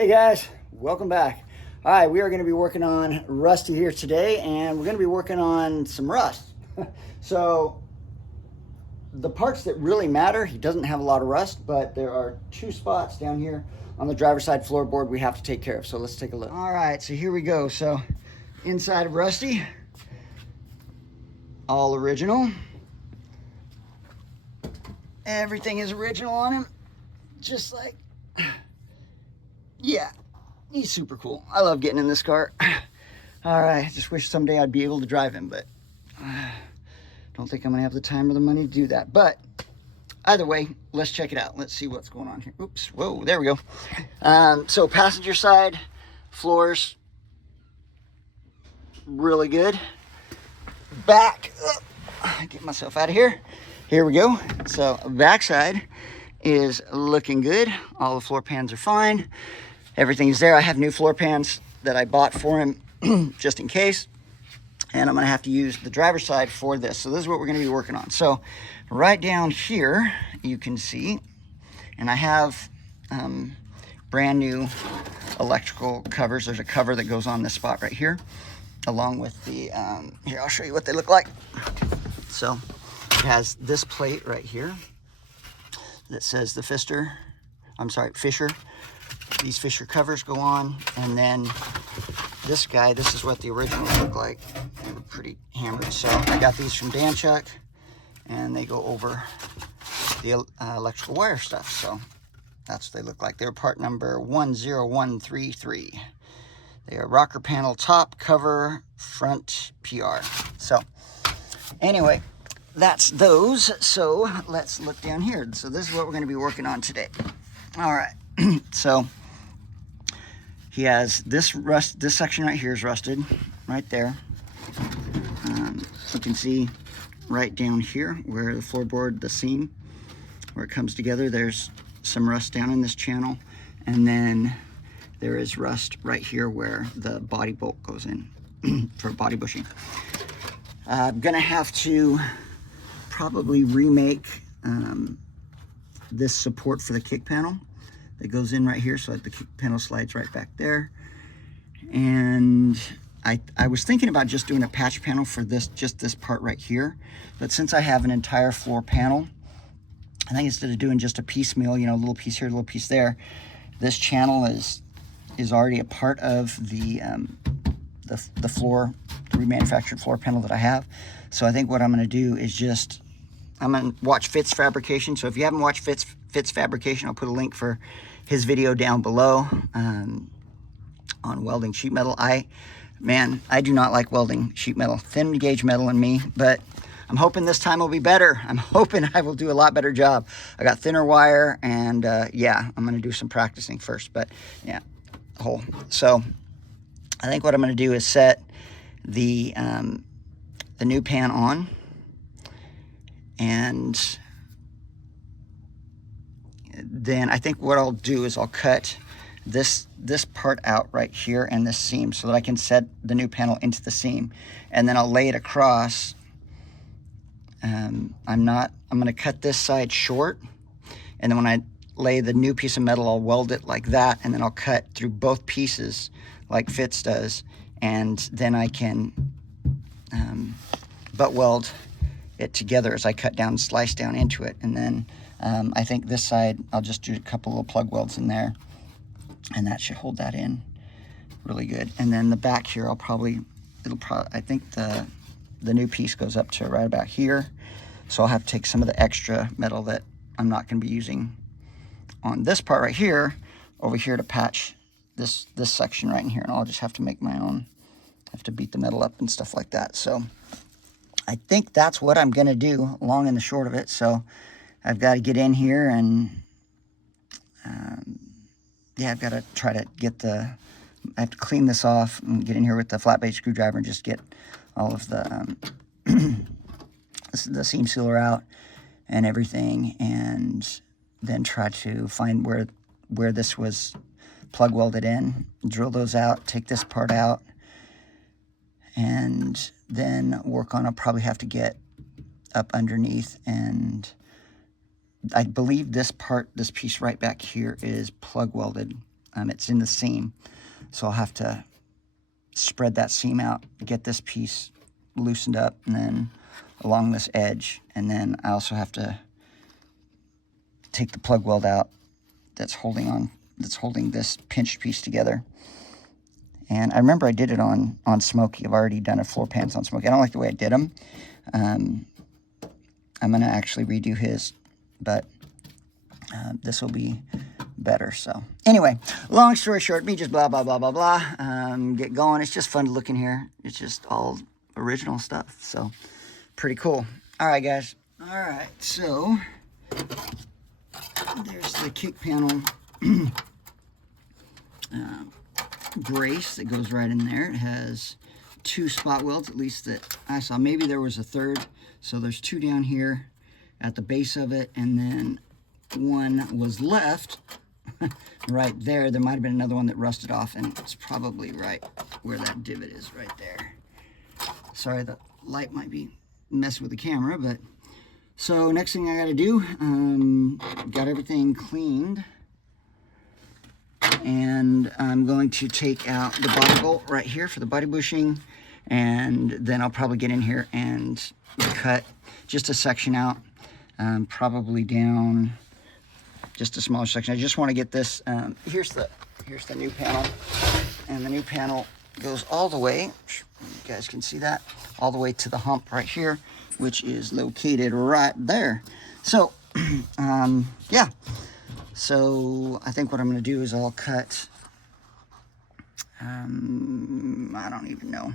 Hey guys, welcome back. All right, we are going to be working on Rusty here today, and we're going to be working on some rust. So the parts that really matter, he doesn't have a lot of rust, but there are two spots down here on the driver's side floorboard we have to take care of. So let's take a look. All right, so here we go. So inside of Rusty, all original. Everything is original on him, just like, yeah, he's super cool. I love getting in this car. All right, just wish someday I'd be able to drive him, but don't think I'm gonna have the time or the money to do that. But either way, let's check it out. Let's see what's going on here. Oops, whoa, there we go. So passenger side floors, really good. Back, get myself out of here. Here we go. So backside is looking good. All the floor pans are fine. Everything's there. I have new floor pans that I bought for him just in case. And I'm gonna have to use the driver's side for this. So this is what we're gonna be working on. So right down here, you can see, and I have brand new electrical covers. There's a cover that goes on this spot right here, along with the, here, I'll show you what they look like. So it has this plate right here that says the Fisher. These Fisher covers go on, and then this guy, this is what the original looked like. They were pretty hammered. So I got these from Dan Chuck, and they go over the electrical wire stuff. So that's what they look like. They're part number 10133. They are rocker panel top cover front PR. So anyway, that's those. So let's look down here. So this is what we're going to be working on today. All right. So he has this section right here is rusted right there. You can see right down here where the floorboard, the seam, where it comes together, there's some rust down in this channel. And then there is rust right here where the body bolt goes in for body bushing. I'm gonna have to probably remake this support for the kick panel that goes in right here, so that the kick panel slides right back there. And I was thinking about just doing a patch panel for this, just this part right here, but since I have an entire floor panel, I think instead of doing just a piecemeal, you know, a little piece here, a little piece there, this channel is already a part of the floor, the remanufactured floor panel that I have. So I think what I'm going to do is just, I'm going to watch Fitz Fabrication. So if you haven't watched Fitz Fabrication, I'll put a link for his video down below on welding sheet metal. I do not like welding sheet metal, thin gauge metal in me, but I'm hoping this time will be better. I'm hoping I will do a lot better job. I got thinner wire, and yeah, I'm going to do some practicing first, but yeah, hole. So I think what I'm going to do is set the new pan on, and then I think what I'll do is I'll cut this part out right here and this seam so that I can set the new panel into the seam, and then I'll lay it across. I'm going to cut this side short, and then when I lay the new piece of metal, I'll weld it like that, and then I'll cut through both pieces like Fitz does, and then I can butt weld it together as I cut down and slice down into it. And then I think this side, I'll just do a couple little plug welds in there, and that should hold that in really good. And then the back here, I think the new piece goes up to right about here. So I'll have to take some of the extra metal that I'm not going to be using on this part right here over here to patch this section right in here. And I'll just have to make my own, have to beat the metal up and stuff like that. So I think that's what I'm going to do, long and the short of it. So I've got to get in here and yeah, I've got to try to get I have to clean this off and get in here with the flat blade screwdriver and just get all of the the seam sealer out and everything, and then try to find where this was plug welded in, drill those out, take this part out, and then work on, I'll probably have to get up underneath, and I believe this piece right back here is plug welded It's in the seam. So I'll have to spread that seam out, get this piece loosened up, and then along this edge. And then I also have to take the plug weld out that's holding this pinched piece together. And I remember I did it on Smokey. I've already done a floor pans on Smokey. I don't like the way I did them. I'm going to actually redo his, but this will be better. So anyway, long story short, me just blah, blah, blah, blah, blah. Get going. It's just fun to look in here. It's just all original stuff. So pretty cool. All right, guys. All right, so there's the kick panel brace that goes right in there. It has 2 spot welds, at least that I saw. Maybe there was a third. So there's 2 down here at the base of it, and then 1 was left right there. There might have been another one that rusted off, and it's probably right where that divot is right there. Sorry, the light might be messing with the camera, but so next thing I got to do, got everything cleaned, and I'm going to take out the body bolt right here for the body bushing, and then I'll probably get in here and cut just a section out, probably down just a smaller section. I just want to get this, here's the new panel, and the new panel goes all the way, you guys can see that, all the way to the hump right here, which is located right there. So, yeah. So I think what I'm going to do is I'll cut, I don't even know,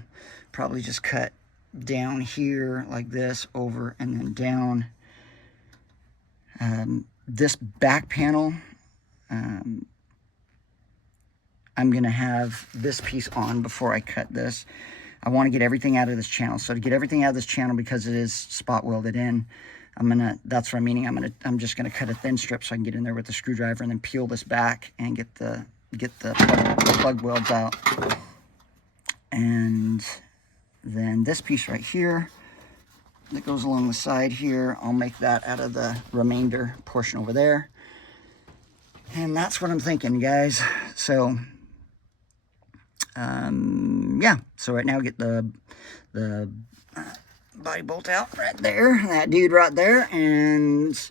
probably just cut down here like this, over, and then down. This back panel, I'm going to have this piece on before I cut this. I want to get everything out of this channel. So to get everything out of this channel, because it is spot welded in, that's what I'm meaning. I'm just gonna cut a thin strip so I can get in there with the screwdriver and then peel this back and get the plug welds out. And then this piece right here that goes along the side here, I'll make that out of the remainder portion over there. And that's what I'm thinking, guys. So yeah, so right now get the body bolt out right there, that dude right there, and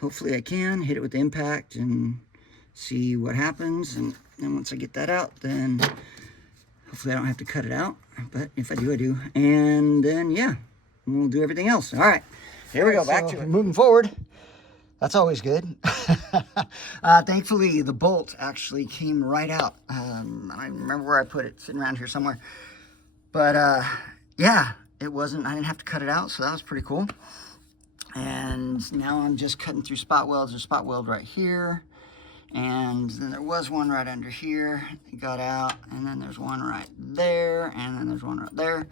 hopefully I can hit it with the impact and see what happens. And then once I get that out, then hopefully I don't have to cut it out, but if I do, I do. And then yeah, we'll do everything else. All right, here we go, back to it. Moving forward, that's always good. Thankfully the bolt actually came right out. I don't even remember where I put it, sitting around here somewhere, but yeah, it wasn't, I didn't have to cut it out, so that was pretty cool. And now I'm just cutting through spot welds. There's a spot weld right here, and then there was one right under here, it got out, and then there's one right there, and then there's one right there.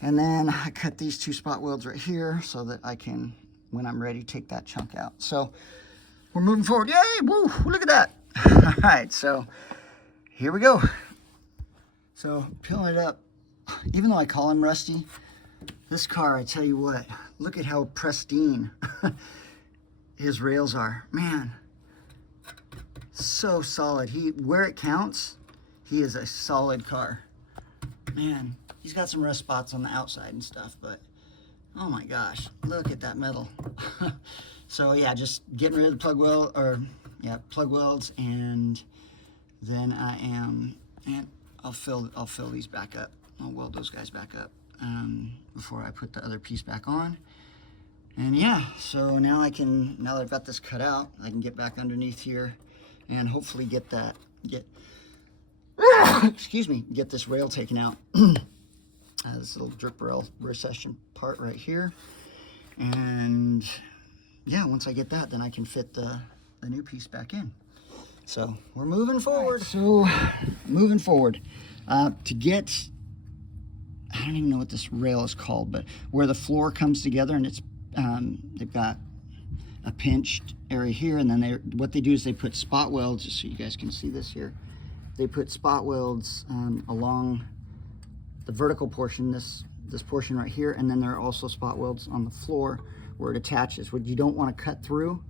And then I cut these 2 spot welds right here so that I can, when I'm ready, take that chunk out. So we're moving forward. Yay, woo, look at that. All right, so here we go. So peeling it up, even though I call him Rusty, this car, I tell you what, look at how pristine his rails are. Man, so solid. Where it counts, he is a solid car. Man, he's got some rust spots on the outside and stuff, but oh my gosh, look at that metal. So yeah, just getting rid of the plug weld, or yeah, plug welds, and then I'll fill these back up. I'll weld those guys back up before I put the other piece back on. And yeah, so now now that I've got this cut out, I can get back underneath here and hopefully get excuse me, get this rail taken out. This little drip rail recession part right here. And yeah, once I get that, then I can fit the new piece back in. So we're moving forward. Right, so moving forward to get, I don't even know what this rail is called, but where the floor comes together, and it's they've got a pinched area here, and then what they do is they put spot welds, just so you guys can see this here. They put spot welds along the vertical portion, this portion right here, and then there are also spot welds on the floor where it attaches. What you don't want to cut through,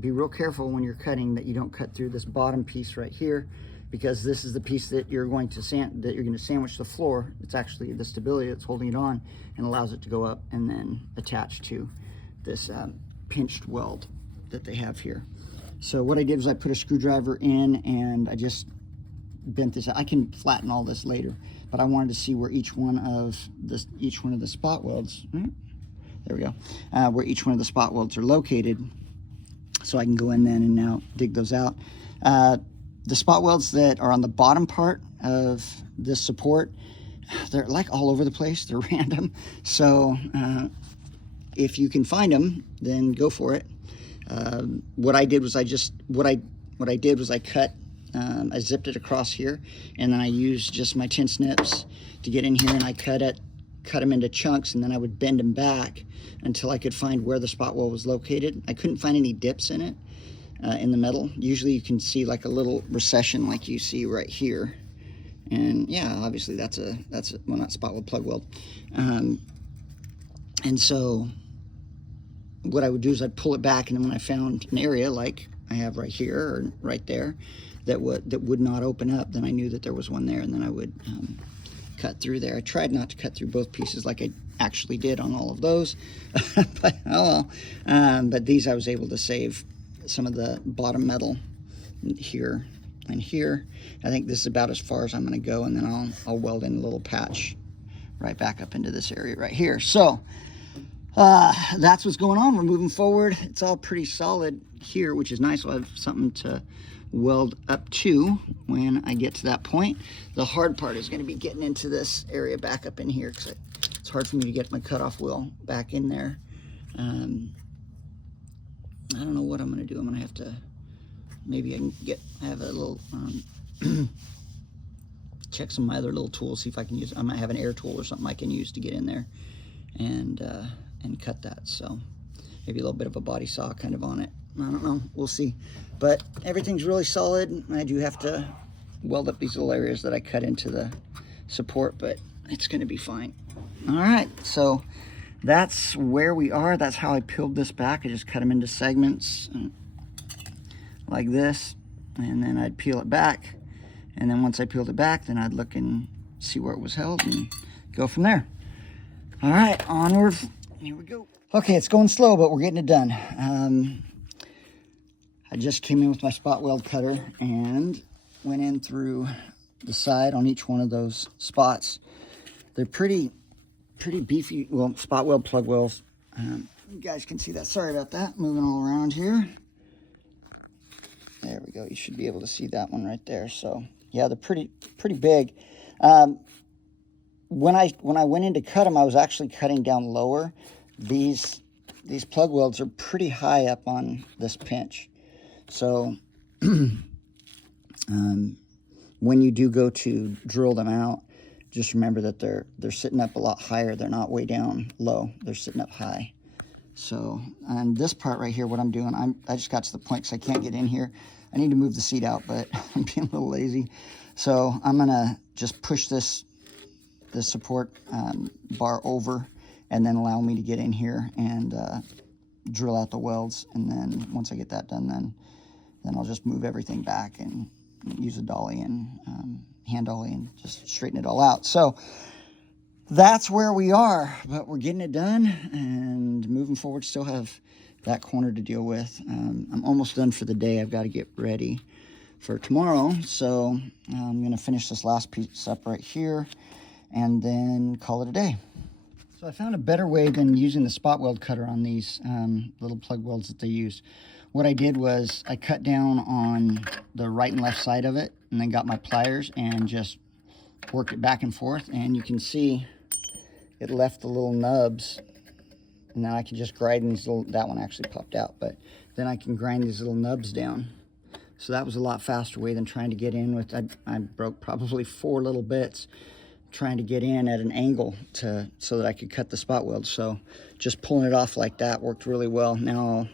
be real careful when you're cutting that you don't cut through this bottom piece right here. because this is the piece that you're going to sandwich the floor. It's actually the stability that's holding it on and allows it to go up and then attach to this pinched weld that they have here. So what I did was I put a screwdriver in and I just bent this. I can flatten all this later, but I wanted to see where each one of the spot welds, there we go, where each one of the spot welds are located, so I can go in then and now dig those out. The spot welds that are on the bottom part of this support, they're like all over the place. They're random. So if you can find them, then go for it. What I did was I cut, I zipped it across here, and then I used just my tin snips to get in here, and I cut them into chunks, and then I would bend them back until I could find where the spot weld was located. I couldn't find any dips in it, in the metal. Usually you can see like a little recession like you see right here. And yeah, obviously that's a well, not spot weld, plug weld. And so what I would do is I'd pull it back, and then when I found an area like I have right here or right there that would not open up, then I knew that there was one there, and then I would cut through there. I tried not to cut through both pieces like I actually did on all of those, but oh well. But these I was able to save some of the bottom metal here and here. I think this is about as far as I'm going to go, and then I'll weld in a little patch right back up into this area right here. So that's what's going on. We're moving forward. It's all pretty solid here, which is nice. I'll have something to weld up to when I get to that point. The hard part is going to be getting into this area back up in here, because it's hard for me to get my cutoff wheel back in there. I don't know what I'm going to do. I'm going to have to, maybe I have a little, check some of my other little tools, see if I can use, I might have an air tool or something I can use to get in there and cut that. So maybe a little bit of a body saw kind of on it. I don't know, we'll see. But everything's really solid. I do have to weld up these little areas that I cut into the support, but it's going to be fine. All right, so that's where we are. That's how I peeled this back. I just cut them into segments like this, and then I'd peel it back. And then once I peeled it back, then I'd look and see where it was held and go from there. All right, onward. Here we go. Okay, it's going slow, but we're getting it done. I just came in with my spot weld cutter and went in through the side on each one of those spots. They're pretty beefy, well, spot weld, plug welds. You guys can see that. Sorry about that. Moving all around here. There we go. You should be able to see that one right there. So yeah, they're pretty big. When I went in to cut them, I was actually cutting down lower. These plug welds are pretty high up on this pinch. So when you do go to drill them out, just remember that they're sitting up a lot higher. They're not way down low. They're sitting up high. So on this part right here, what I'm doing, I just got to the point because I can't get in here. I need to move the seat out, but I'm being a little lazy. So I'm gonna just push this support bar over, and then allow me to get in here and drill out the welds. And then once I get that done, then I'll just move everything back and use a dolly and hand dolly and just straighten it all out. So that's where we are, but we're getting it done and moving forward. Still have that corner to deal with. I'm almost done for the day. I've got to get ready for tomorrow. So I'm going to finish this last piece up right here and then call it a day. So I found a better way than using the spot weld cutter on these little plug welds that they use. What I did was I cut down on the right and left side of it, and then got my pliers and just worked it back and forth. And you can see it left the little nubs. And now I can just grind these little, that one actually popped out, but then I can grind these little nubs down. So that was a lot faster way than trying to get in with, I broke probably 4 little bits trying to get in at an angle so that I could cut the spot weld. So just pulling it off like that worked really well. Now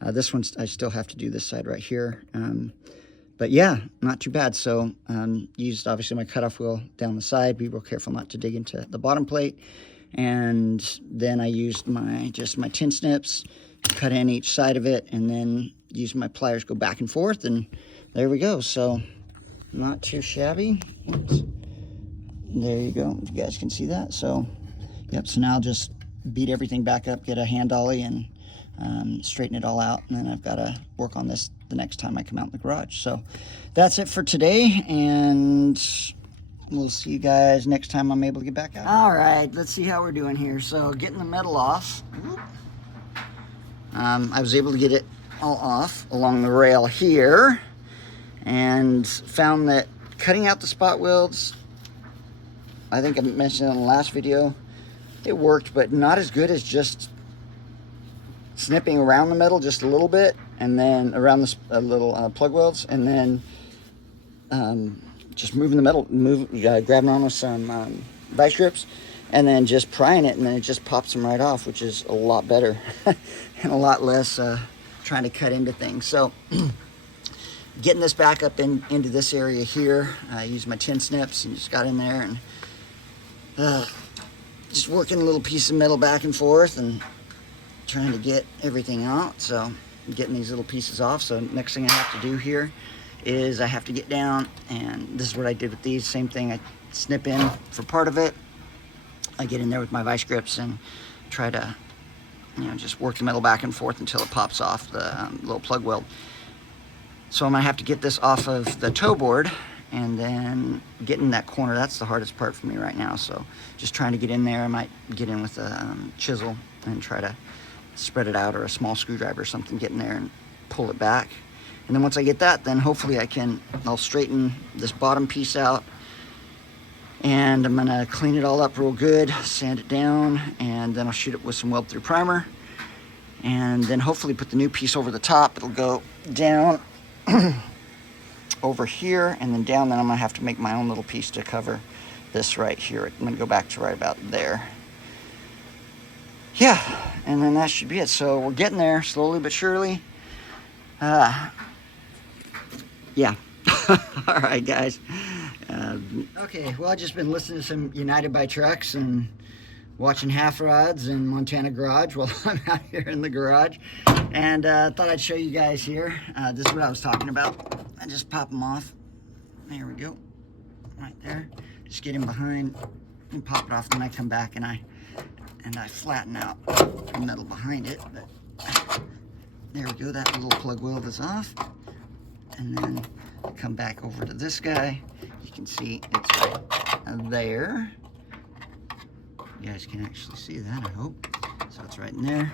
this one, I still have to do this side right here. But yeah, not too bad. So used obviously my cutoff wheel down the side. Be real careful not to dig into the bottom plate. And then I used just my tin snips, cut in each side of it, and then used my pliers, go back and forth, and there we go. So not too shabby. Oops. There you go, you guys can see that. So yep, so now I'll just beat everything back up, get a hand dolly, and straighten it all out, and then I've got to work on this the next time I come out in the garage. So that's it for today, and we'll see you guys next time I'm able to get back out. All right, let's see how we're doing here. So getting the metal off. I was able to get it all off along the rail here, and found that cutting out the spot welds, I think I mentioned in the last video, it worked, but not as good as just snipping around the metal just a little bit, and then around the little plug welds, and then just moving the metal, grabbing on with some vice grips, and then just prying it, and then it just pops them right off, which is a lot better and a lot less trying to cut into things. So getting this back up into this area here, I used my tin snips and just got in there and just working a little piece of metal back and forth and trying to get everything out. So getting these little pieces off. So next thing I have to do here is I have to get down, and this is what I did with these. Same thing, I snip in for part of it. I get in there with my vice grips and try to, just work the metal back and forth until it pops off the little plug weld. So I'm gonna have to get this off of the toe board and then get in that corner. That's the hardest part for me right now. So just trying to get in there. I might get in with a chisel and try to spread it out, or a small screwdriver or something, get in there and pull it back. And then once I get that, then hopefully I'll straighten this bottom piece out, and I'm gonna clean it all up real good, sand it down, and then I'll shoot it with some weld through primer, and then hopefully put the new piece over the top. It'll go down over here and then down. Then I'm gonna have to make my own little piece to cover this right here. I'm gonna go back to right about there. Yeah, and then that should be it. So we're getting there slowly but surely. Yeah. All right, guys. Okay, well, I've just been listening to some United by Trucks and watching half rods in Montana garage while I'm out here in the garage, and thought I'd show you guys here. This is what I was talking about. I just pop them off. There we go, right there. Just get in behind and pop it off. Then I come back and I flatten out the metal behind it. But there we go. That little plug weld is off, and then come back over to this guy. You can see it's right there. You guys can actually see that, I hope. So it's right in there,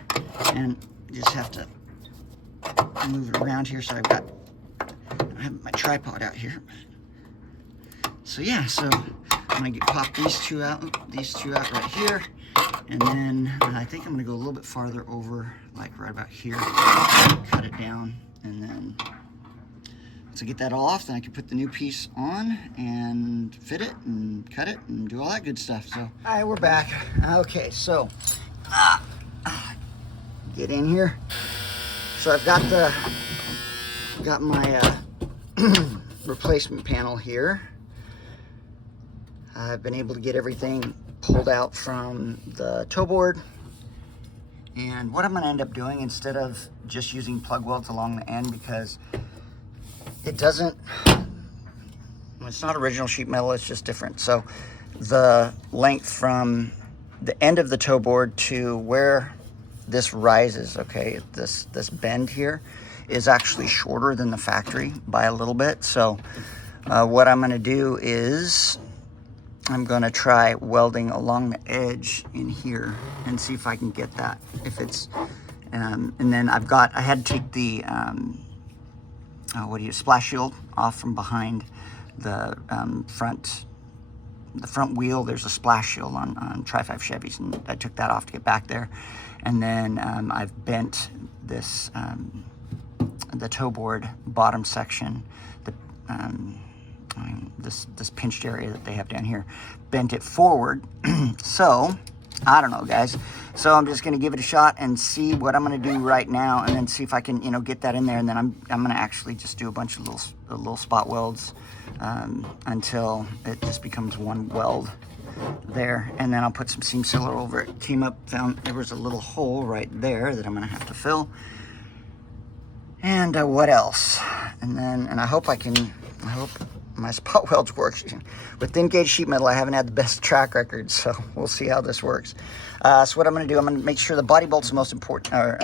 and you just have to move it around here. So I have my tripod out here. So yeah, so I'm gonna pop these two out right here, and then I think I'm gonna go a little bit farther over, like right about here, cut it down, and then once I get that all off, then I can put the new piece on and fit it and cut it and do all that good stuff. So, all right, we're back. Okay, so get in here. So I've got my replacement panel here. I've been able to get everything pulled out from the toe board. And what I'm going to end up doing, instead of just using plug welds along the end, because it doesn't, it's not original sheet metal, it's just different. So the length from the end of the toe board to where this rises, okay, this bend here is actually shorter than the factory by a little bit. So what I'm gonna do is I'm gonna try welding along the edge in here and see if I can get that. If it's, and then I had to take the, splash shield off from behind the front wheel. There's a splash shield on Tri-5 Chevys, and I took that off to get back there. And then I've bent this, the toe board bottom section, this pinched area that they have down here, bent it forward. So I don't know, guys. So I'm just gonna give it a shot and see what I'm gonna do right now, and then see if I can, get that in there. And then I'm gonna actually just do a bunch of little spot welds until it just becomes one weld there. And then I'll put some seam sealer over it. Found there was a little hole right there that I'm gonna have to fill. And what else? And I hope my spot welds works. With thin gauge sheet metal, I haven't had the best track record, so we'll see how this works. So what I'm going to do, I'm going to make sure the body bolt's the most important, or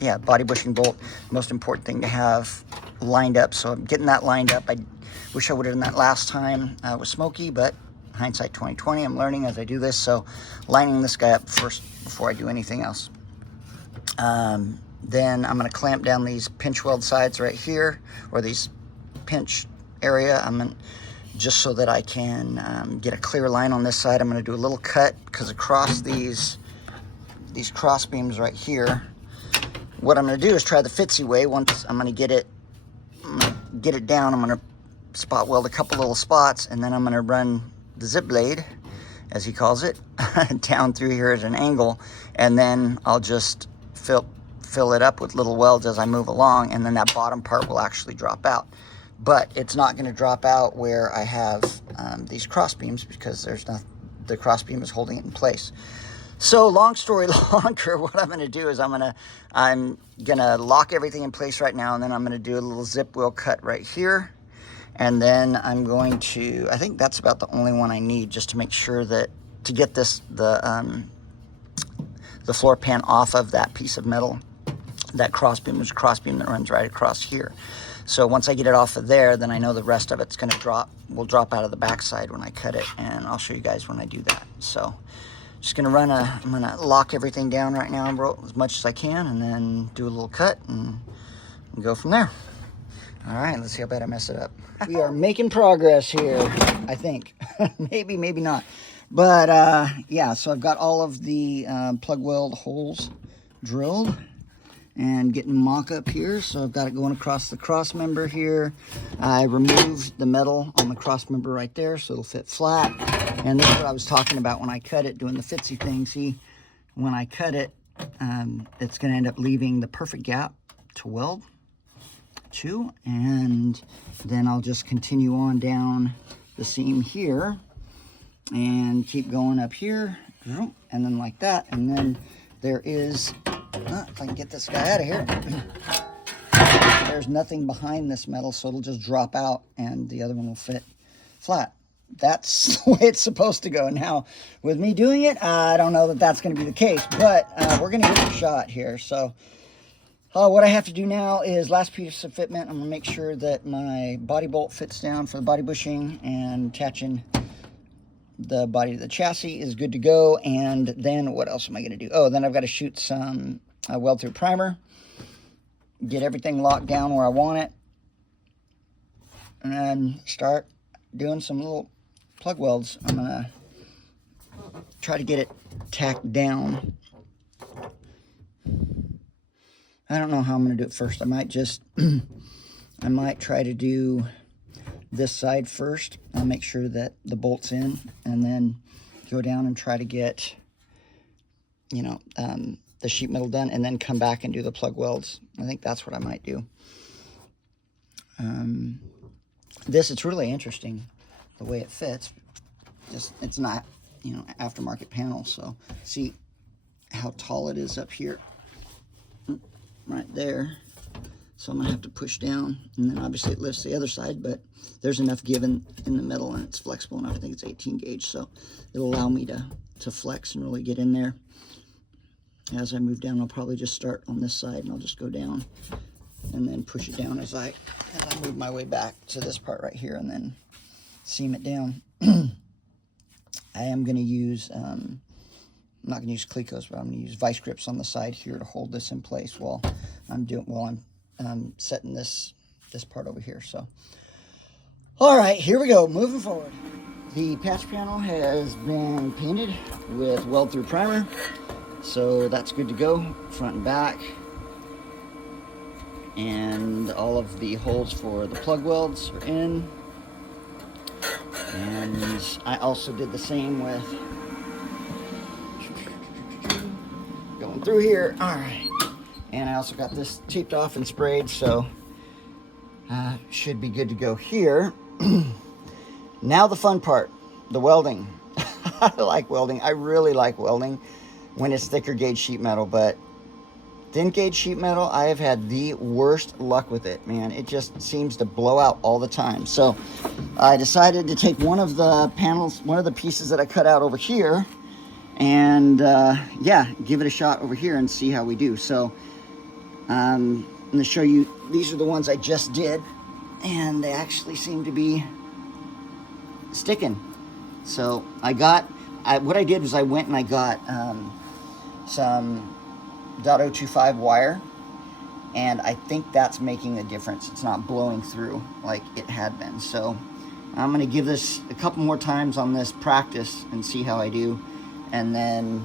yeah, body bushing bolt, most important thing to have lined up. So I'm getting that lined up. I wish I would have done that last time with Smokey, but hindsight 2020, I'm learning as I do this. So lining this guy up first before I do anything else. Then I'm going to clamp down these pinch weld sides right here, or these pinch area. Just so that I can get a clear line on this side. I'm going to do a little cut, because across these cross beams right here, what I'm going to do is try the Fitzee way. Once I'm going to get it down, I'm going to spot weld a couple little spots, and then I'm going to run the zip blade, as he calls it, down through here at an angle, and then I'll just fill it up with little welds as I move along, and then that bottom part will actually drop out. But it's not going to drop out where I have these cross beams, because the cross beam is holding it in place. So long story longer, what I'm going to do is I'm gonna lock everything in place right now, and then I'm going to do a little zip wheel cut right here, and then I'm going to, I think that's about the only one I need, just to make sure that, to get the floor pan off of that piece of metal. That cross beam is a cross beam that runs right across here. So once I get it off of there, then I know the rest of it's going to will drop out of the backside when I cut it, and I'll show you guys when I do that. So just going to I'm going to lock everything down right now as much as I can, and then do a little cut and go from there. All right, let's see how bad I mess it up. We are making progress here, I think. Maybe not. But yeah, so I've got all of the plug weld holes drilled and getting mock up here. So I've got it going across the cross member here. I removed the metal on the cross member right there, so it'll fit flat. And this is what I was talking about when I cut it, doing the Fitzee thing. See, when I cut it, it's going to end up leaving the perfect gap to weld to. And then I'll just continue on down the seam here and keep going up here, and then like that. And then there is, if I can get this guy out of here, there's nothing behind this metal, so it'll just drop out and the other one will fit flat. That's the way it's supposed to go. Now, with me doing it, I don't know that that's going to be the case, but we're going to give it a shot here. So what I have to do now is, last piece of fitment, I'm going to make sure that my body bolt fits down for the body bushing, and attaching the body to the chassis is good to go. And then what else am I going to do? Oh, then I've got to shoot some weld through primer, get everything locked down where I want it, and then start doing some little plug welds. I'm going to try to get it tacked down. I don't know how I'm going to do it first. I might just, I might try to do this side first. I'll make sure that the bolt's in, and then go down and try to get, you know, the sheet metal done, and then come back and do the plug welds. I think that's what I might do. It's really interesting the way it fits. It's not, you know, aftermarket panel. So see how tall it is up here, right there. So I'm gonna have to push down, and then obviously it lifts the other side, but there's enough give in the middle, and it's flexible enough. I think it's 18 gauge, so it'll allow me to flex and really get in there. As I move down, I'll probably just start on this side, and I'll just go down and then push it down as I move my way back to this part right here, and then seam it down. I am going to use, I'm not going to use Clecos, but I'm going to use vice grips on the side here to hold this in place while I'm setting this part over here. So, all right, here we go, moving forward. The patch panel has been painted with weld through primer, so that's good to go, front and back. And all of the holes for the plug welds are in. And I also did the same with going through here. All right. And I also got this taped off and sprayed, so should be good to go here. Now the fun part, the welding. I like welding. I really like welding when it's thicker gauge sheet metal, but Thin gauge sheet metal, I have had the worst luck with it, man. It just seems to blow out all the time. So I decided to take one of the panels, one of the pieces that I cut out over here, and yeah, give it a shot over here and see how we do. So I'm going to show you, these are the ones I just did, and they actually seem to be sticking. So what I did was I went and I got some .025 wire, and I think that's making a difference. It's not blowing through like it had been. So I'm going to give this a couple more times on this practice and see how I do, and then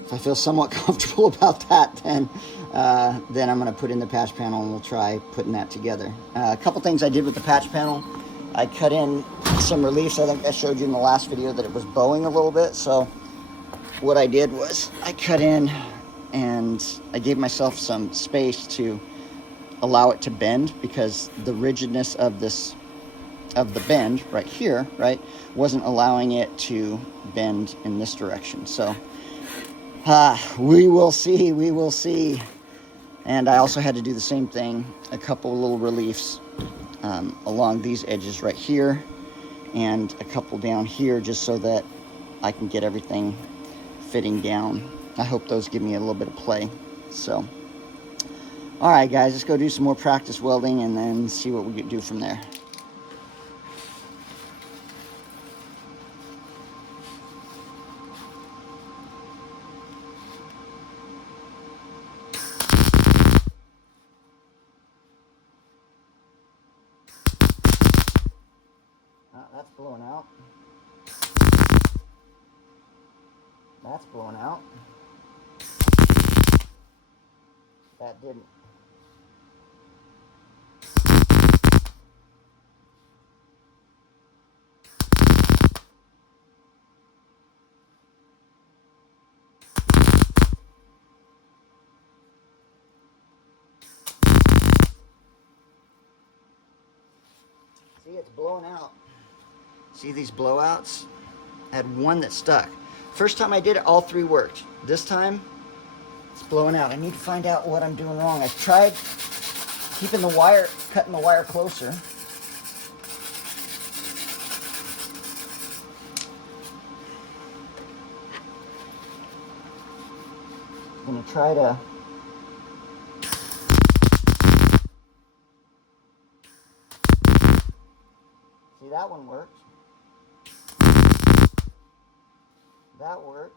if I feel somewhat comfortable about that, then I'm going to put in the patch panel and we'll try putting that together. A couple things I did with the patch panel. I cut in some reliefs. I think I showed you in the last video that it was bowing a little bit. So what I did was I cut in and I gave myself some space to allow it to bend, because the rigidness of the bend right here, right, wasn't allowing it to bend in this direction. So we will see. And I also had to do the same thing, a couple little reliefs along these edges right here and a couple down here, just so that I can get everything fitting down. I hope those give me a little bit of play. So all right guys, let's go do some more practice welding and then see what we can do from there. That's blowing out. That's blowing out. That didn't. See, it's blowing out. See these blowouts? I had one that stuck. First time I did it, all three worked. This time, it's blowing out. I need to find out what I'm doing wrong. I've tried keeping the wire, cutting the wire closer. I'm gonna try to see, that one worked. That worked.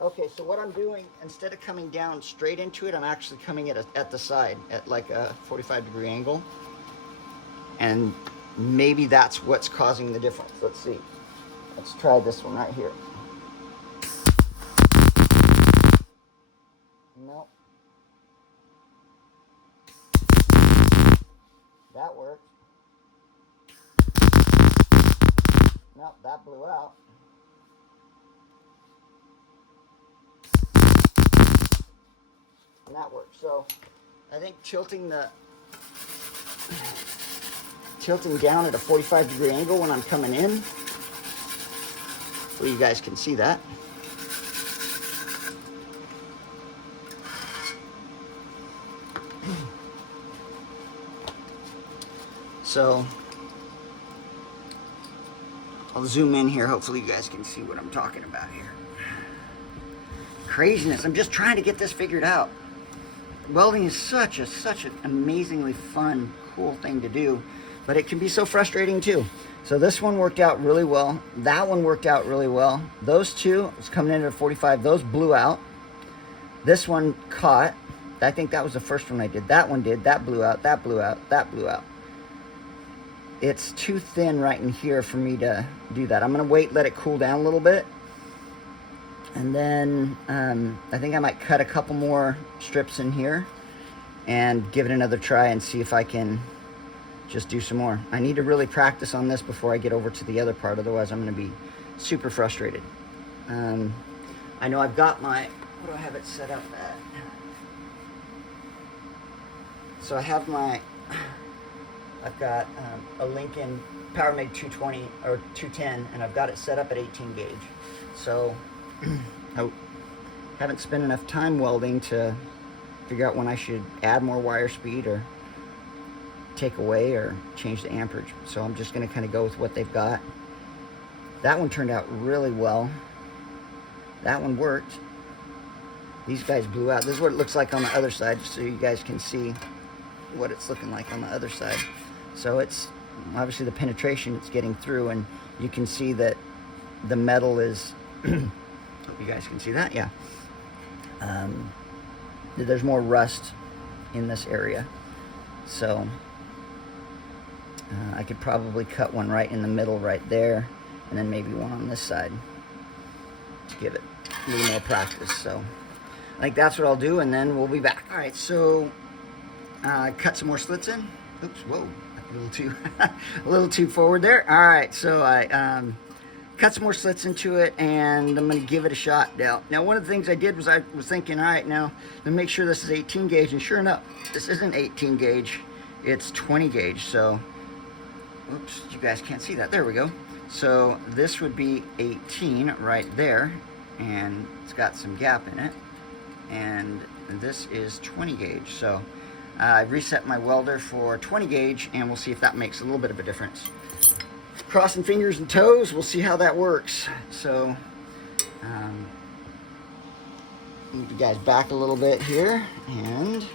Okay, so what I'm doing, instead of coming down straight into it, I'm actually coming at the side at like a 45-degree angle. And maybe that's what's causing the difference. Let's see. Let's try this one right here. Nope. That worked. Nope, that blew out. And that worked. So I think tilting down at a 45-degree angle when I'm coming in, so you guys can see that. So I'll zoom in here. Hopefully you guys can see what I'm talking about here. Craziness. I'm just trying to get this figured out. Welding is such an amazingly fun, cool thing to do, but it can be so frustrating too. So this one worked out really well. That one worked out really well. Those two, it was coming in at a 45. Those blew out. This one caught. I think that was the first one I did. That one did. That blew out. That blew out. That blew out. It's too thin right in here for me to do that. I'm going to wait, let it cool down a little bit. And then I think I might cut a couple more strips in here and give it another try and see if I can just do some more. I need to really practice on this before I get over to the other part. Otherwise, I'm going to be super frustrated. I know I've got my, what do I have it set up at? So I have my, I've got a Lincoln PowerMig 220 or 210, and I've got it set up at 18 gauge. So, oh, haven't spent enough time welding to figure out when I should add more wire speed or take away or change the amperage. So I'm just going to kind of go with what they've got. That one turned out really well. That one worked. These guys blew out. This is what it looks like on the other side, just so you guys can see what it's looking like on the other side. So it's obviously the penetration it's getting through, and you can see that the metal is hope you guys can see that. Yeah, there's more rust in this area, so I could probably cut one right in the middle right there, and then maybe one on this side to give it a little more practice. So I think that's what I'll do, and then we'll be back. All right, so cut some more slits in. Oops, whoa, a little too forward there. All right, so I cut some more slits into it, and I'm gonna give it a shot now. Now, one of the things I did was I was thinking, all right, now let me make sure this is 18 gauge, and sure enough, this isn't 18 gauge, it's 20 gauge. So, oops, you guys can't see that. There we go. So this would be 18 right there, and it's got some gap in it. And this is 20 gauge. So I reset my welder for 20 gauge, and we'll see if that makes a little bit of a difference. Crossing fingers and toes, we'll see how that works. So move you guys back a little bit here and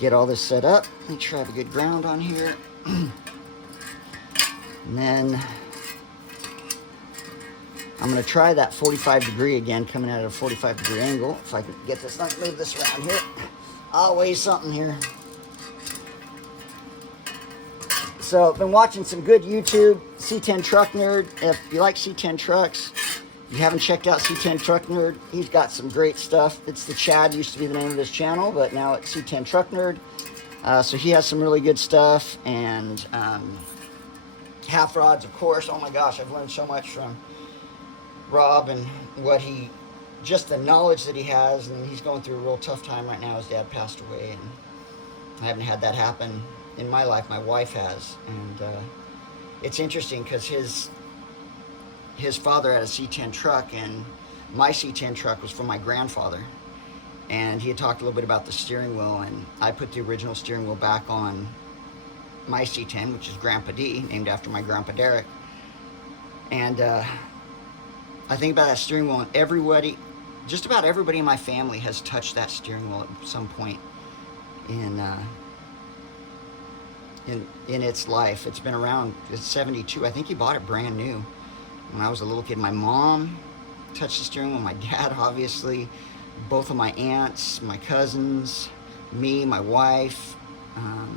get all this set up. Make sure I have a good ground on here. And then I'm going to try that 45 degree again, coming at a 45 degree angle. If I can get this, let me move this around here. I'll weigh something here. So I've been watching some good YouTube, C10 Truck Nerd. If you like C10 trucks, if you haven't checked out C10 Truck Nerd, he's got some great stuff. It's the Chad, used to be the name of his channel, but now it's C10 Truck Nerd. So he has some really good stuff, and half rods, of course. Oh my gosh, I've learned so much from Rob, and what he, just the knowledge that he has. And he's going through a real tough time right now. His dad passed away, and I haven't had that happen in my life. My wife has, and it's interesting because his father had a C10 truck, and my C10 truck was from my grandfather, and he had talked a little bit about the steering wheel, and I put the original steering wheel back on my C10, which is Grandpa D, named after my grandpa Derek. And I think about that steering wheel, and everybody, just about everybody in my family has touched that steering wheel at some point in its life. It's been around. It's 72. I think he bought it brand new when I was a little kid. My mom touched the steering wheel. My dad, obviously, both of my aunts, my cousins, me, my wife,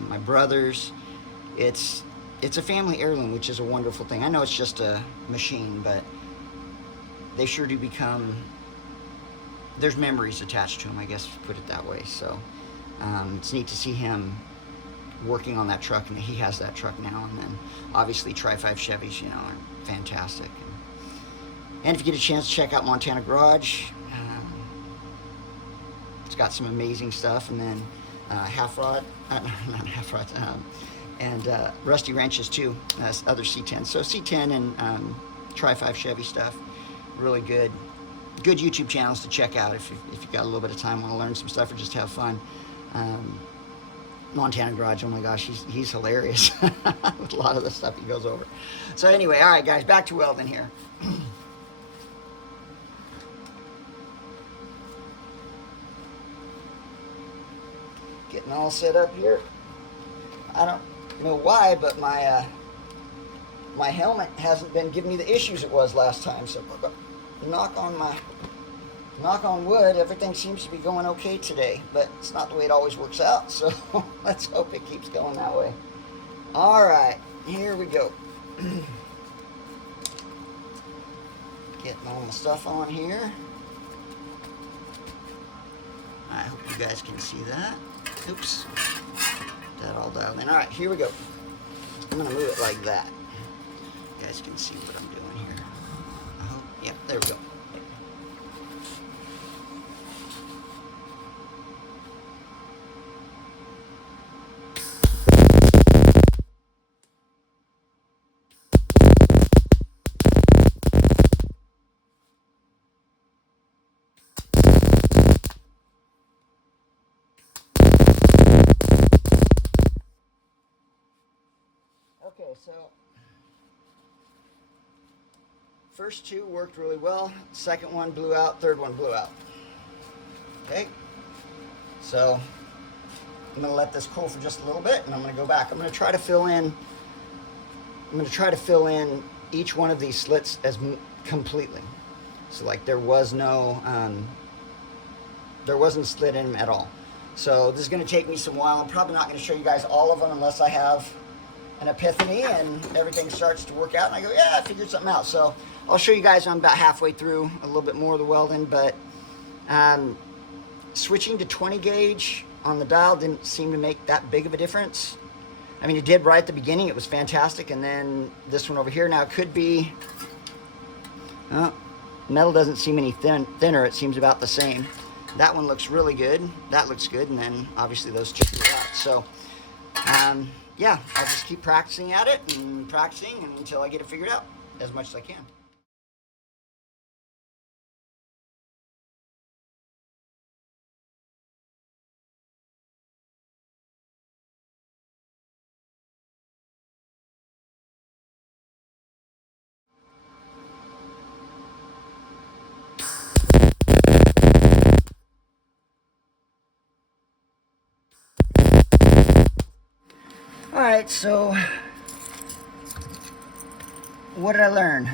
my brothers. It's a family heirloom, which is a wonderful thing. I know it's just a machine, but they sure do become, there's memories attached to them, I guess, put it that way. So it's neat to see him working on that truck, and he has that truck now. And then obviously Tri-5 Chevys, you know, are fantastic. And if you get a chance to check out Montana Garage, it's got some amazing stuff. And then half rod, not half rods, and rusty wrenches too, other C10. So C10 and Tri-5 Chevy stuff, really good YouTube channels to check out if you got a little bit of time, want to learn some stuff, or just have fun. Montana Garage, oh my gosh, he's hilarious with a lot of the stuff he goes over. So anyway, all right guys, back to welding here. Getting all set up here. I don't know why, but my my helmet hasn't been giving me the issues it was last time. So knock on wood, everything seems to be going okay today, but it's not the way it always works out, so let's hope it keeps going that way. All right, here we go. Getting all my stuff on here. I hope you guys can see that. Oops, that all dialed in. All right, here we go. I'm gonna move it like that. You guys can see what I'm doing here. I hope, yeah, there we go. Okay, so first two worked really well. Second one blew out, third one blew out. Okay, so I'm gonna let this cool for just a little bit, and I'm gonna go back. I'm gonna try to fill in. Each one of these slits as completely. So like there wasn't slit in them at all. So this is gonna take me some while. I'm probably not gonna show you guys all of them unless I have an epiphany and everything starts to work out and I go, yeah, I figured something out. So I'll show you guys when I'm about halfway through a little bit more of the welding, but switching to 20 gauge on the dial didn't seem to make that big of a difference. I mean, it did right at the beginning. It was fantastic. And then this one over here now could be, metal doesn't seem any thinner. It seems about the same. That one looks really good. That looks good. And then obviously those two are out. So, yeah, I'll just keep practicing at it and practicing until I get it figured out as much as I can. All right, so what did I learn?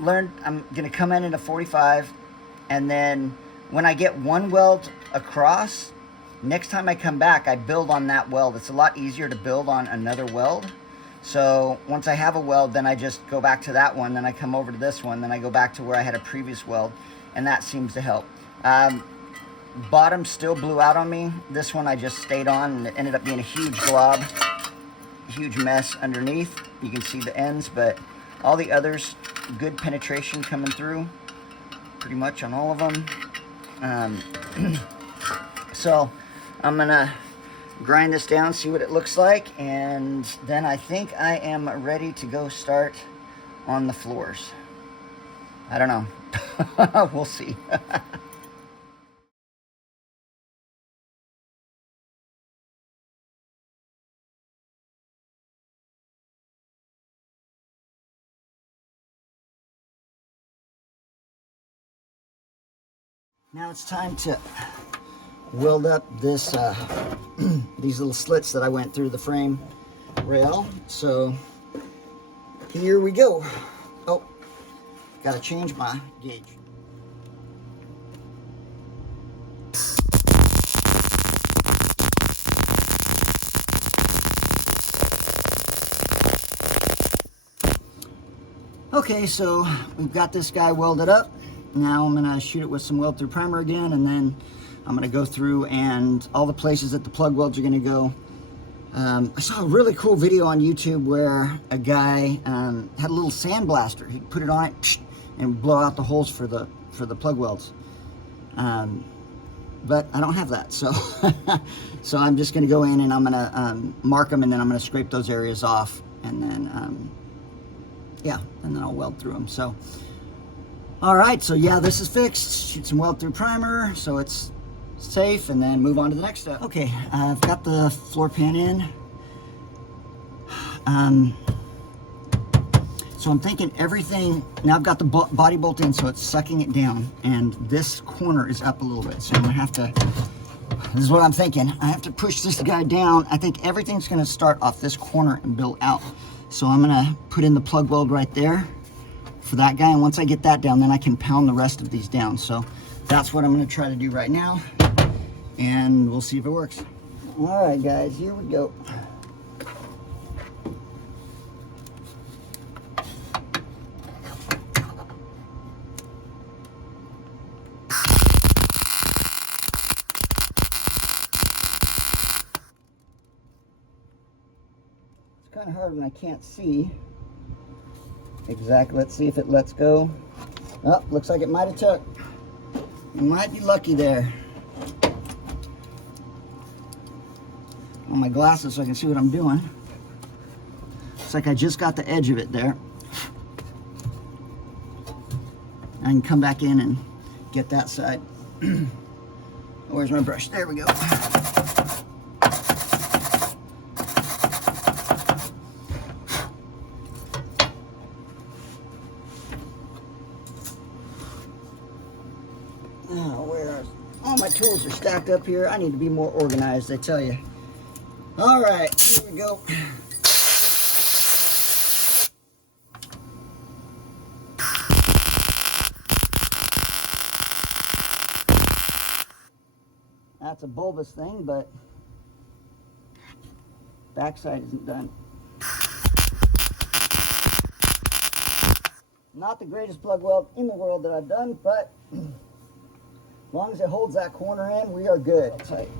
Learned I'm gonna come in at a 45, and then when I get one weld across, next time I come back, I build on that weld. It's a lot easier to build on another weld. So once I have a weld, then I just go back to that one, then I come over to this one, then I go back to where I had a previous weld, and that seems to help. Bottom still blew out on me. This one I just stayed on, and it ended up being a huge glob, huge mess underneath. You can see the ends, but all the others, good penetration coming through pretty much on all of them. So I'm gonna grind this down, see what it looks like, and then I think I am ready to go start on the floors. I don't know. We'll see. Now it's time to weld up this these little slits that I went through the frame rail. So here we go. Oh, gotta change my gauge. Okay, so we've got this guy welded up. Now I'm gonna shoot it with some weld through primer again, and then I'm gonna go through and all the places that the plug welds are gonna go. I saw a really cool video on YouTube where a guy had a little sandblaster. He'd put it on it and blow out the holes for the plug welds. But I don't have that, so so I'm just gonna go in and I'm gonna mark them, and then I'm gonna scrape those areas off, and then yeah, and then I'll weld through them. So all right, so yeah, this is fixed. Shoot some weld through primer so it's safe, and then move on to the next step. Okay, I've got the floor pan in. So I'm thinking everything, now I've got the body bolt in, so it's sucking it down, and this corner is up a little bit. So I'm gonna have to, this is what I'm thinking, I have to push this guy down. I think everything's gonna start off this corner and build out. So I'm gonna put in the plug weld right there for that guy, and once I get that down, then I can pound the rest of these down. So that's what I'm gonna try to do right now, and we'll see if it works. All right, guys, here we go. It's kind of hard when I can't see exactly. Let's see if it lets go. Oh, looks like it might have took. You might be lucky there. On my glasses so I can see what I'm doing. Looks like I just got the edge of it there. I can come back in and get that side. Where's my brush? There we go. tools are stacked up here. I need to be more organized, I tell you. All right, here we go. That's a bulbous thing, but backside isn't done. Not the greatest plug weld in the world that I've done, but as long as it holds that corner in, we are good. Tight.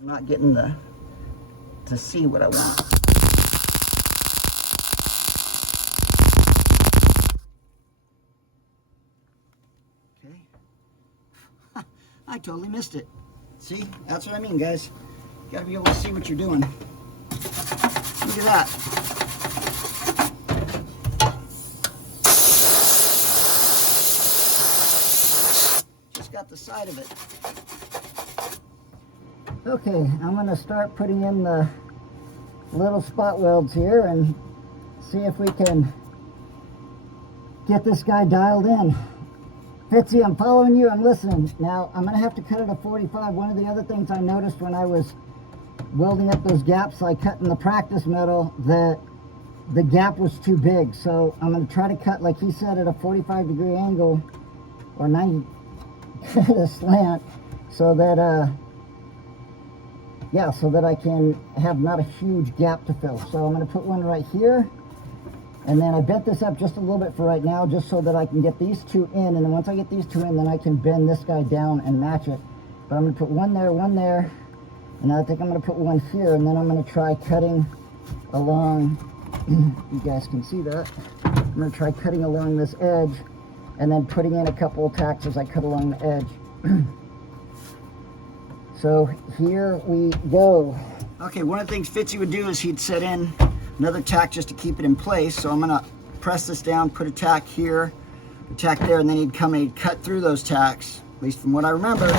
I'm not getting to see what I want. Okay. I totally missed it. See, that's what I mean, guys. You gotta be able to see what you're doing. Look at that. Just got the side of it. Okay, I'm gonna start putting in the little spot welds here and see if we can get this guy dialed in. Fitzee, I'm following you, I'm listening. Now, I'm gonna have to cut it at 45. One of the other things I noticed when I was welding up those gaps I cut in the practice metal, that the gap was too big. So I'm gonna try to cut, like he said, at a 45-degree angle, or 90 slant, so that, yeah, so that I can have not a huge gap to fill. So I'm gonna put one right here. And then I bent this up just a little bit for right now, just so that I can get these two in. And then once I get these two in, then I can bend this guy down and match it. But I'm gonna put one there, and I think I'm gonna put one here, and then I'm gonna try cutting along, you guys can see that. I'm gonna try cutting along this edge, and then putting in a couple of tacks as I cut along the edge. So here we go. Okay, one of the things Fitzee would do is he'd set in another tack just to keep it in place. So I'm gonna press this down, put a tack here, a tack there, and then he'd come and he'd cut through those tacks, at least from what I remember.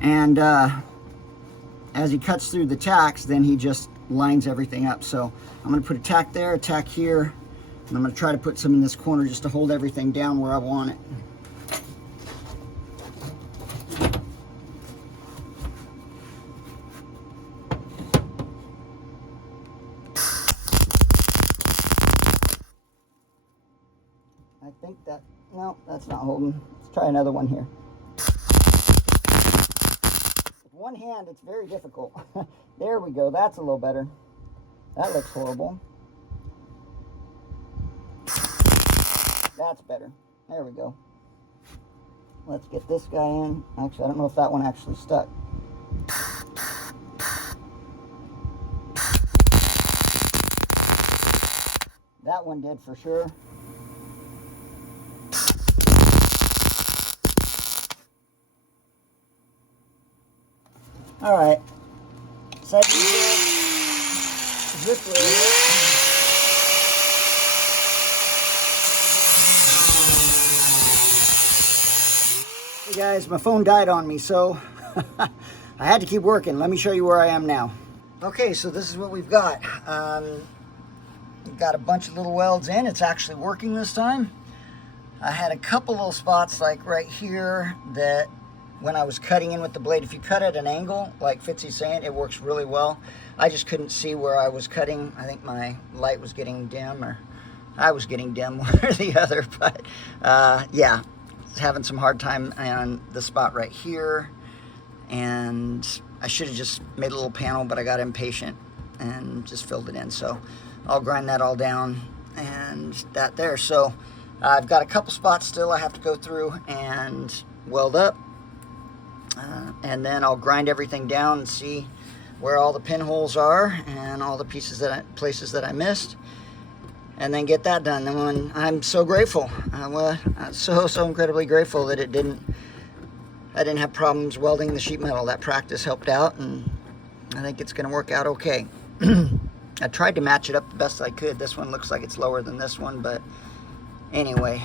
And as he cuts through the tacks, then he just lines everything up. So I'm gonna put a tack there, a tack here, and I'm gonna try to put some in this corner just to hold everything down where I want it. I think that, no, that's not holding. Let's try another one here. With one hand, it's very difficult. There we go, that's a little better. That looks horrible. That's better. There we go. Let's get this guy in. Actually, I don't know if that one actually stuck. That one did for sure. All right, so this way. Hey guys, my phone died on me, so I had to keep working. Let me show you where I am now. Okay, so this is what we've got. We've got a bunch of little welds in. It's actually working this time. I had a couple little spots like right here that when I was cutting in with the blade, if you cut at an angle, like Fitzee's saying, it works really well. I just couldn't see where I was cutting. I think my light was getting dim, or I was getting dim, one or the other. But yeah, having some hard time on the spot right here. And I should have just made a little panel, but I got impatient and just filled it in. So I'll grind that all down and that there. So I've got a couple spots still I have to go through and weld up. And then I'll grind everything down and see where all the pinholes are and all the places that I missed, and then get that done. And when I'm so grateful, I'm so incredibly grateful that I didn't have problems welding the sheet metal. That practice helped out, and I think it's going to work out okay. I tried to match it up the best I could. This one looks like it's lower than this one, but anyway,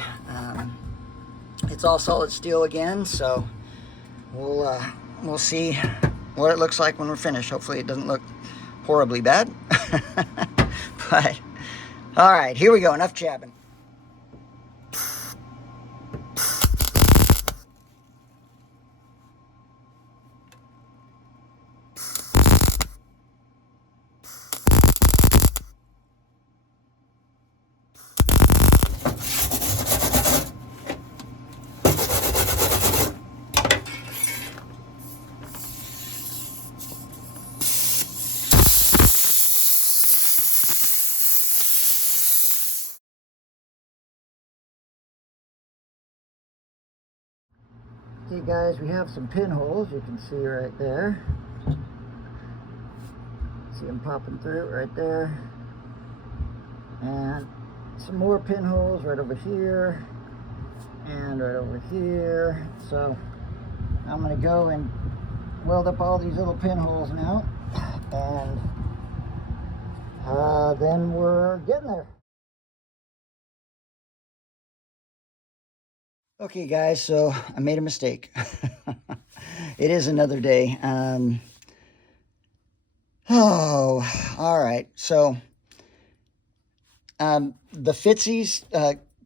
it's all solid steel again, so we'll see what it looks like when we're finished. Hopefully it doesn't look horribly bad. But, all right, here we go. Enough jabbing. Okay guys, we have some pinholes you can see right there. See them popping through right there. And some more pinholes right over here and right over here. So I'm going to go and weld up all these little pinholes now, and then we're getting there. Okay guys, so I made a mistake. It is another day. All right. So the Fitzees,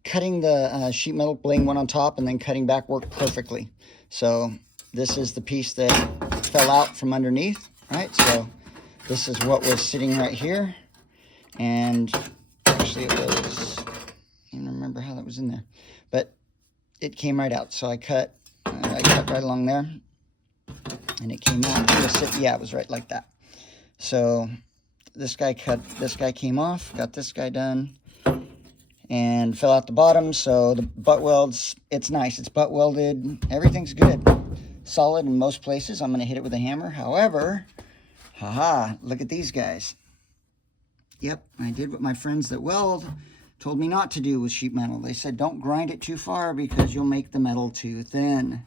cutting the sheet metal, laying one on top and then cutting back worked perfectly. So this is the piece that fell out from underneath, right? So this is what was sitting right here. And actually it was, I don't remember how that was in there, but it came right out. So I cut right along there, and it came out. It was right like that. So this guy came off, got this guy done, and fell out the bottom. So the butt welds, it's nice. It's butt welded. Everything's good. Solid in most places. I'm going to hit it with a hammer. However, look at these guys. Yep, I did what my friends that weld told me not to do with sheet metal. They said, don't grind it too far because you'll make the metal too thin.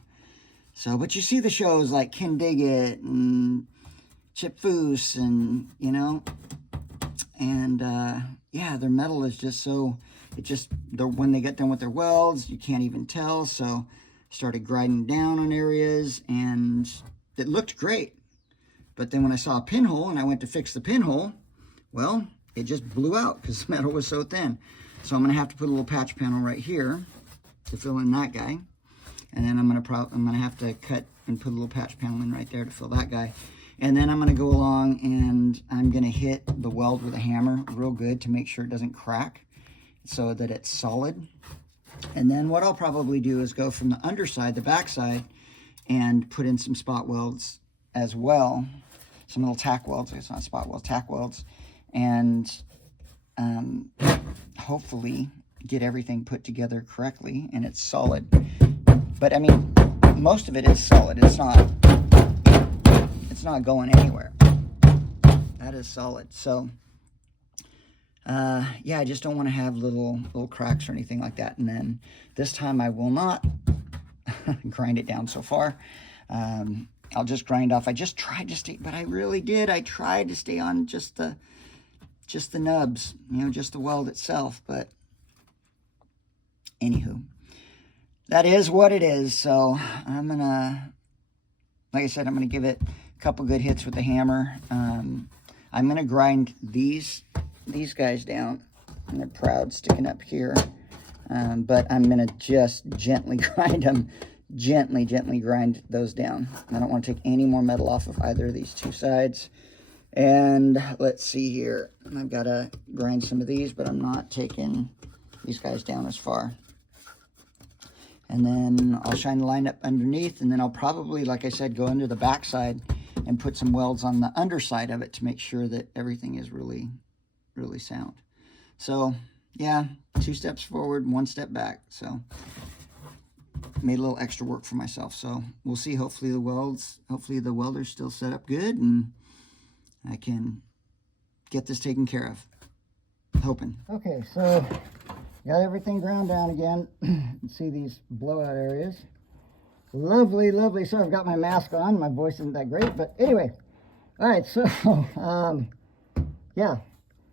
So, but you see the shows like Ken Diggett and Chip Foose and, you know, and yeah, their metal is just so, when they get done with their welds, you can't even tell. So started grinding down on areas and it looked great. But then when I saw a pinhole and I went to fix the pinhole, well, it just blew out because the metal was so thin. So I'm going to have to put a little patch panel right here to fill in that guy. And then I'm going to have to cut and put a little patch panel in right there to fill that guy. And then I'm going to go along and I'm going to hit the weld with a hammer real good to make sure it doesn't crack so that it's solid. And then what I'll probably do is go from the underside, the backside, and put in some spot welds as well. Some little tack welds. It's not spot welds, tack welds. And hopefully get everything put together correctly and it's solid. But I mean, most of it is solid. It's not going anywhere. That is solid. So yeah, I just don't want to have little cracks or anything like that. And then this time I will not grind it down so far. I'll just grind off. I just tried to stay, but I really did. I tried to stay on just the nubs, you know, just the weld itself. But anywho, that is what it is. So I'm gonna, like I said, I'm gonna give it a couple good hits with the hammer. I'm gonna grind these guys down, and they're proud sticking up here. But I'm gonna just gently grind them, gently grind those down. I don't want to take any more metal off of either of these two sides. And let's see here. I've got to grind some of these, but I'm not taking these guys down as far. And then I'll shine the line up underneath, and then I'll probably, like I said, go under the backside and put some welds on the underside of it to make sure that everything is really, really sound. So, yeah, 2 steps forward, 1 step back. So, made a little extra work for myself. So, we'll see. Hopefully the welder's still set up good, and I can get this taken care of. Hoping. Okay, so got everything ground down again. You see these blowout areas. Lovely, lovely. So I've got my mask on. My voice isn't that great, but anyway. All right, so yeah.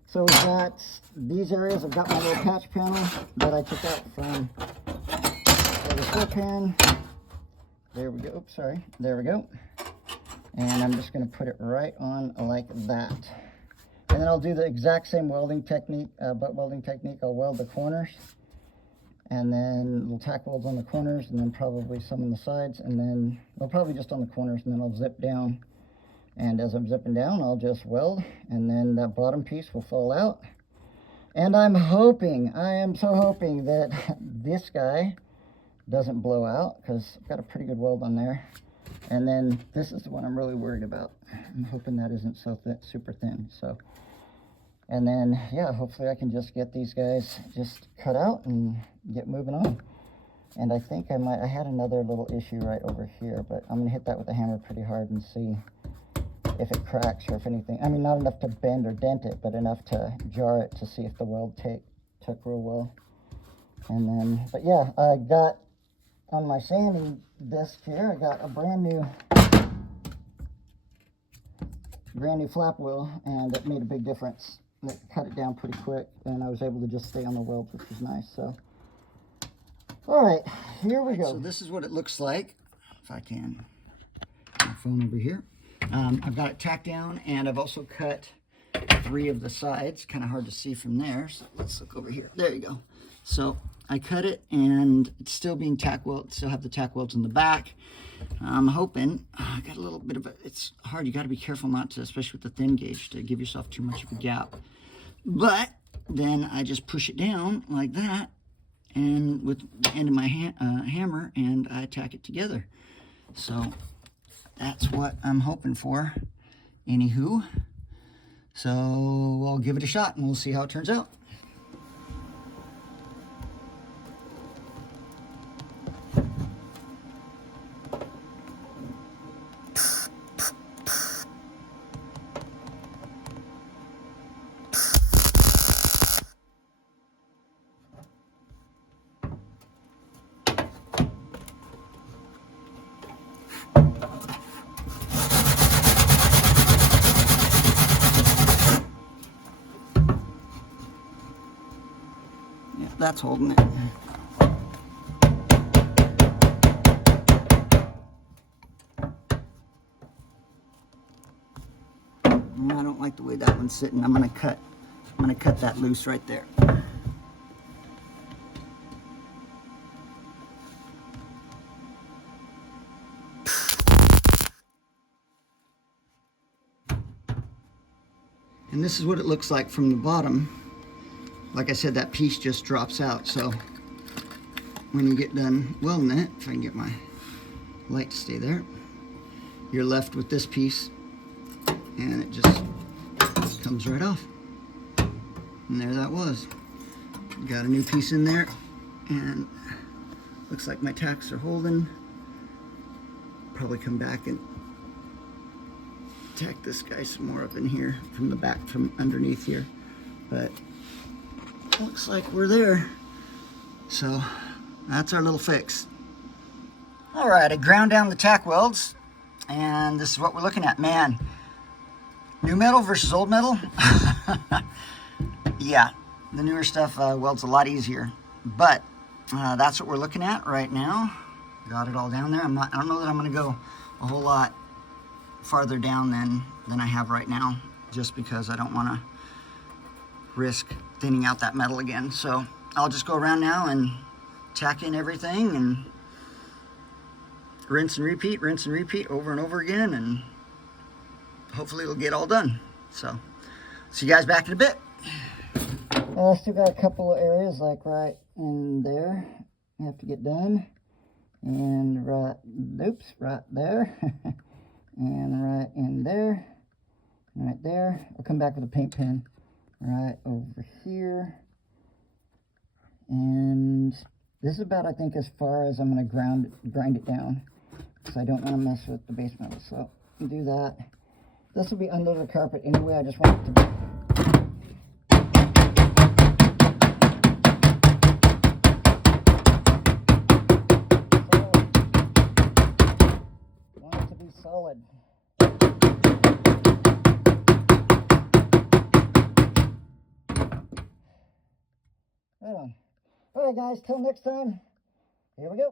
So we've got these areas. I've got my little patch panel that I took out from the floor pan. There we go. Oops, sorry. There we go. And I'm just going to put it right on like that. And then I'll do the exact same welding technique, butt welding technique. I'll weld the corners, and then little tack welds on the corners, and then probably some on the sides, and then, well, probably just on the corners, and then I'll zip down. And as I'm zipping down, I'll just weld, and then that bottom piece will fall out. And I'm hoping, I am so hoping that this guy doesn't blow out, because I've got a pretty good weld on there. And then this is the one I'm really worried about. I'm hoping that isn't so super thin. So, and then, yeah, hopefully I can just get these guys just cut out and get moving on. And I think I had another little issue right over here, but I'm gonna hit that with a hammer pretty hard and see if it cracks or if anything. I mean, not enough to bend or dent it, but enough to jar it to see if the weld took real well. And then, but yeah, I got on my sanding disc here, I got a brand new flap wheel, and it made a big difference. It cut it down pretty quick, and I was able to just stay on the welds, which was nice. So, all right, here we go. So this is what it looks like. If I can, my phone over here. I've got it tacked down, and I've also cut 3 of the sides. Kind of hard to see from there, so let's look over here. There you go. So I cut it, and it's still being tack welded. Still have the tack welds in the back. I'm hoping, I got a little bit of a, it's hard, you got to be careful not to, especially with the thin gauge, to give yourself too much of a gap. But then I just push it down like that, and with the end of my hammer, and I tack it together. So that's what I'm hoping for. Anywho, so I'll give it a shot, and we'll see how it turns out. That's holding it. I don't like the way that one's sitting. I'm gonna cut that loose right there. And this is what it looks like from the bottom. Like I said, that piece just drops out, so when you get done welding it, if I can get my light to stay there, you're left with this piece, and it just comes right off. And there that was. Got a new piece in there, and looks like my tacks are holding. Probably come back and tack this guy some more up in here from the back, from underneath here, but looks like we're there. So that's our little fix. All right, I ground down the tack welds, and this is what we're looking at. Man, new metal versus old metal. Yeah, the newer stuff welds a lot easier, but that's what we're looking at right now. Got it all down there. I don't know that I'm gonna go a whole lot farther down than I have right now, just because I don't want to risk thinning out that metal again. So I'll just go around now and tack in everything and rinse and repeat over and over again, and hopefully it'll get all done. So see you guys back in a bit. I still got a couple of areas like right in there I have to get done, and right there and right in there, and right there. I'll come back with a paint pen right over here, and this is about, I think, as far as I'm going to grind it down, because I don't want to mess with the base metal. So I'll do that. This will be under the carpet anyway. I just want it to be solid. Right on. All right, guys, till next time, here we go.